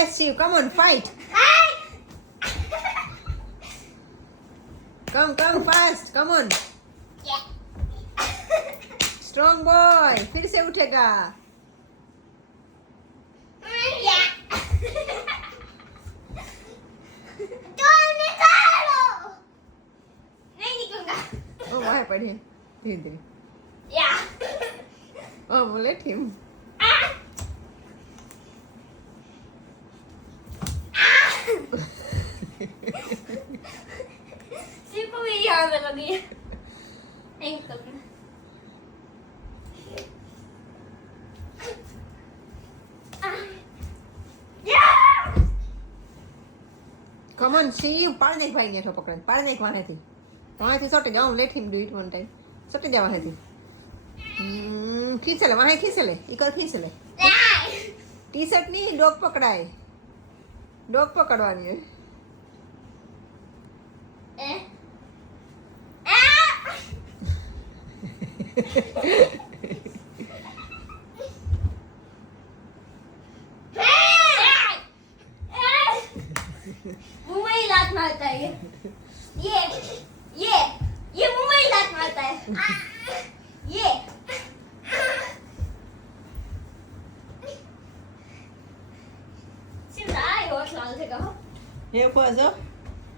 Yes, Shiv, come on, fight. Come fast, come on. Strong boy. फिर से उठेगा. Oh, why put him? धीरे. Oh, let him. Siapa yang lagi? Engkau. Come on, Shiv. પાડ નાખ ભાઈ ને પકડ. પાડ નાખ વાહેથી. વાહેથી સોટી જાઉં. Let him do it one time. સોટી જા વાહેથી. ખીચલે વાહે ખીચલે. ઈકર ખીચલે. ટી-શર્ટ ની ડોગ પકડાય. ડોગ પકડવાની હોય. मुंबई लात मारता है ये मुंबई लात मारता है ये सिर्फ आई और लाल से कहो Here, Pazzo.